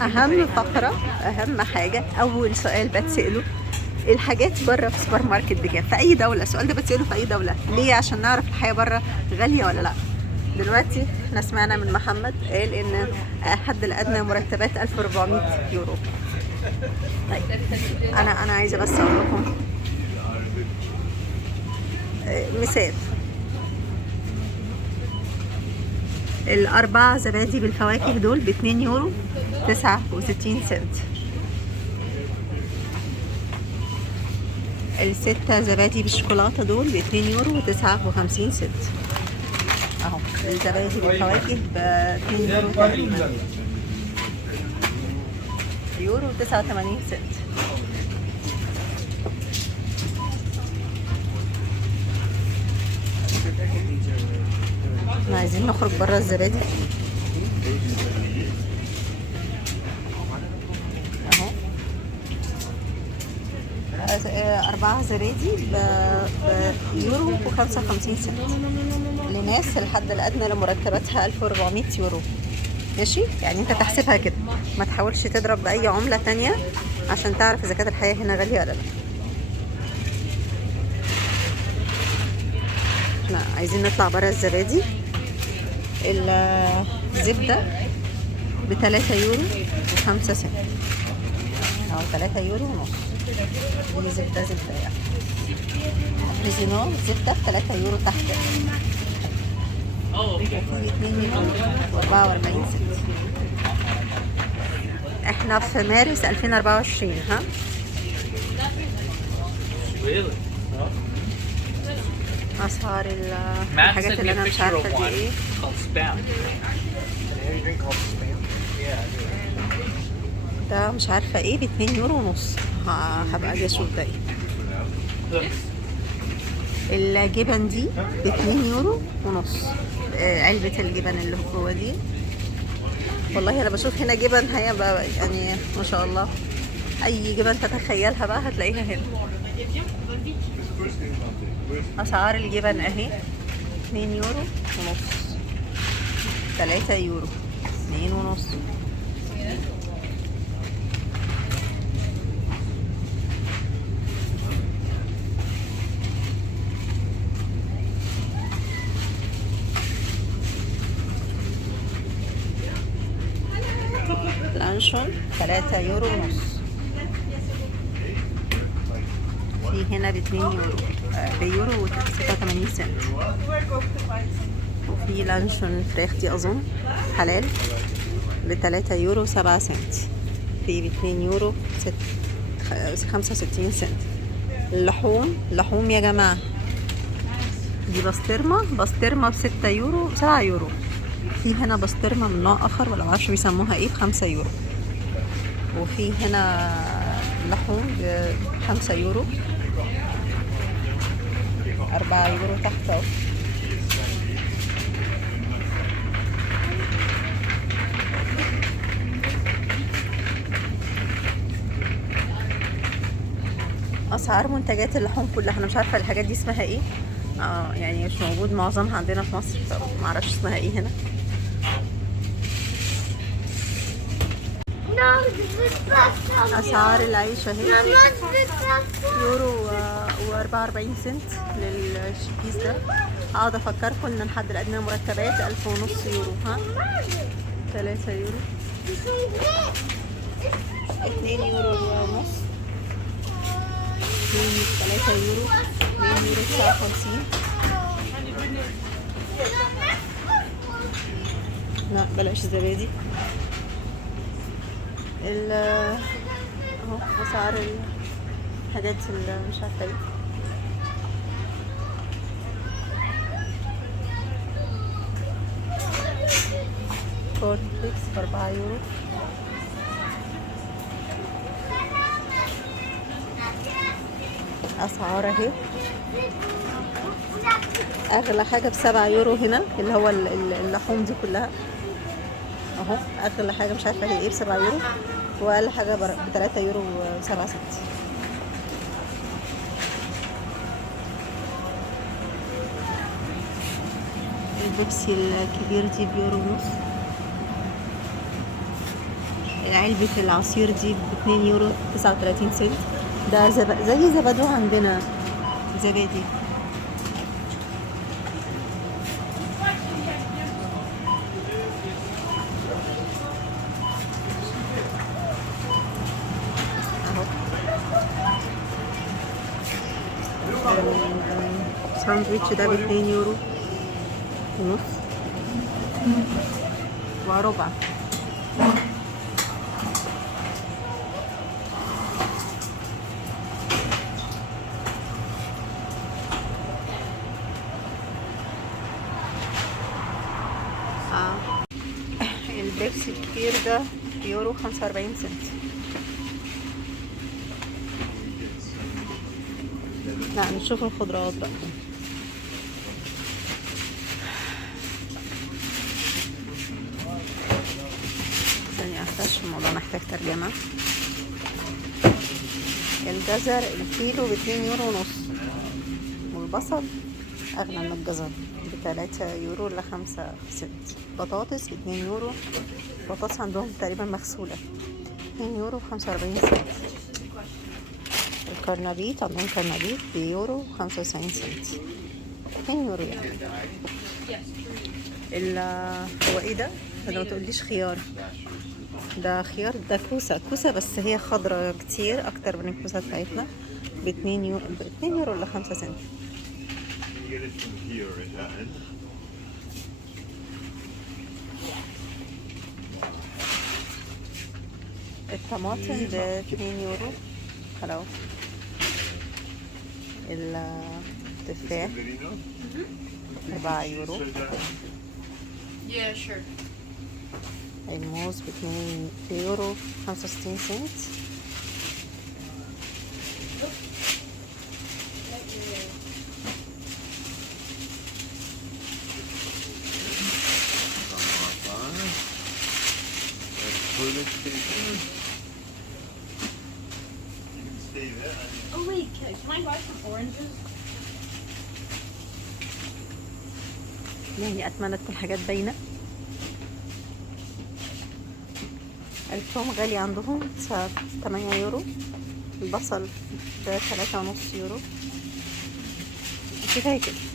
اهم فقرة، اهم حاجة، اول سؤال بتسأله: الحاجات بره في السوبر ماركت بكام في اي دولة؟ السؤال ده بتسأله في اي دولة ليه؟ عشان نعرف الحياة بره غالية ولا لا. دلوقتي احنا سمعنا من محمد قال ان حد الادنى مرتبات 1400 يورو. طيب انا عايزة بس اقول لكم مثال. الأربع زبادي بالفواكه دول ب2 يورو 69 سنت. الستة زبادي بالشوكولاتة دول ب2 يورو 59 سنت. اهو الزبادي بالفواكه ب2 يورو تقريبا، يورو 89 سنت. احنا عايزين نخرج بره الزبادي اهو. 4 زبادي بيورو و55 سنت لناس الحد الأدنى لمرتباتها 1400 يورو. ماشي، يعني انت تحسبها كده، ما تحاولش تضرب بأي عملة تانية عشان تعرف إذا كانت الحياة هنا غالية ولا لا. احنا عايزين نطلع برا الزبادي. الزبدة ب3 يورو و5 سنت، أو 3 يورو ونص. دي زبدة يعني ريزينو زبدة ب3 يورو تحت، وفي 2 يورو و44 سنت. احنا في مارس 2024 ها. اسعار الحاجات اللي انا مش عارفه دي ايه. ده مش عارفه ايه ب2 يورو ونص. هبقى اجي اشوف ده ايه. الجبن دي ب2 يورو ونص. علبة الجبن اللي جوه دي. والله انا بشوف هنا جبن هيبقى يعني ما شاء الله، اي جبن تتخيلها بقى هتلاقيها هنا. اسعار الجبن اهي: 2 يورو ونص، 3 يورو، 2 ونص. لانشون 3 يورو ونص. في هنا ب2 يورو، بيورو و86 سنت. وفي لانشون فراخ دي اظن حلال ب3 يورو 7 سنت. في ب2 يورو 65 سنت. اللحوم يا جماعة، دي بسطرمة ب6 يورو 7 يورو. في هنا بسطرمة من نوع اخر ولا معرفش بيسموها ايه ب5 يورو. وفي هنا لحوم ب5 يورو، 4 يورو تحت اهو. اسعار منتجات اللحوم كلها انا مش عارفه الحاجات دي اسمها ايه. يعني مش موجود معظمها عندنا في مصر، فمعرفش اسمها ايه هنا. اسعار العيش اهي: يورو و44 سنت للشيكيز ده. اقعد افكركم ان الحد الادنى مرتبات 1500 يورو ها. 3 يورو، 2 يورو ونص، 3 يورو، 2 يورو 59. لا بلاش زبادي. اهو اسعار الحاجات اللي مش عارفه ايه. كورن فليكس ب4 يورو. اسعار اهي. اغلى حاجه ب7 يورو هنا اللي هو اللحوم دي كلها اهو. اغلى حاجه مش عارفه هي ايه ب7 يورو، واقل حاجه ب3 يورو و7 سنت. البيبسي الكبير دي بيورو ونص. علبة العصير دي ب2 يورو 39 سنت. ده زي زبادو عندنا، زبادي. اهو الساندويتش ده ب2 يورو ونص وربع. البيبسي الكبير ده بيورو 45 سنت. لا نشوف الخضروات بقى. ثانية افتش، الموضوع محتاج ترجمة. الجزر الكيلو ب2 يورو ونص، والبصل اغلى من الجزر ب3 يورو ل5 سنت. بطاطس ب2 يورو، البطاطس عندهم تقريبا مغسولة 2 يورو 45 سنت. الكرنبيط عندهم كرنبيط بيورو 95 سنت، 2 يورو يعني. هو ايه ده؟ ما تقوليش خيار، ده خيار، ده كوسة بس هي خضرة كتير اكتر من الكوسة بتاعتنا. ب2 يورو، ب2 يورو ل5 سنت. الطماطم ب2 يورو. حلو. التفاح 4 يورو. الموز ب2 يورو 65 سنت. Oh wait, can I buy some oranges? يعني اتمنى تكون حاجات باينه. الثوم غالي عندهم 8 يورو. البصل ب3.5 يورو. كفايه كده.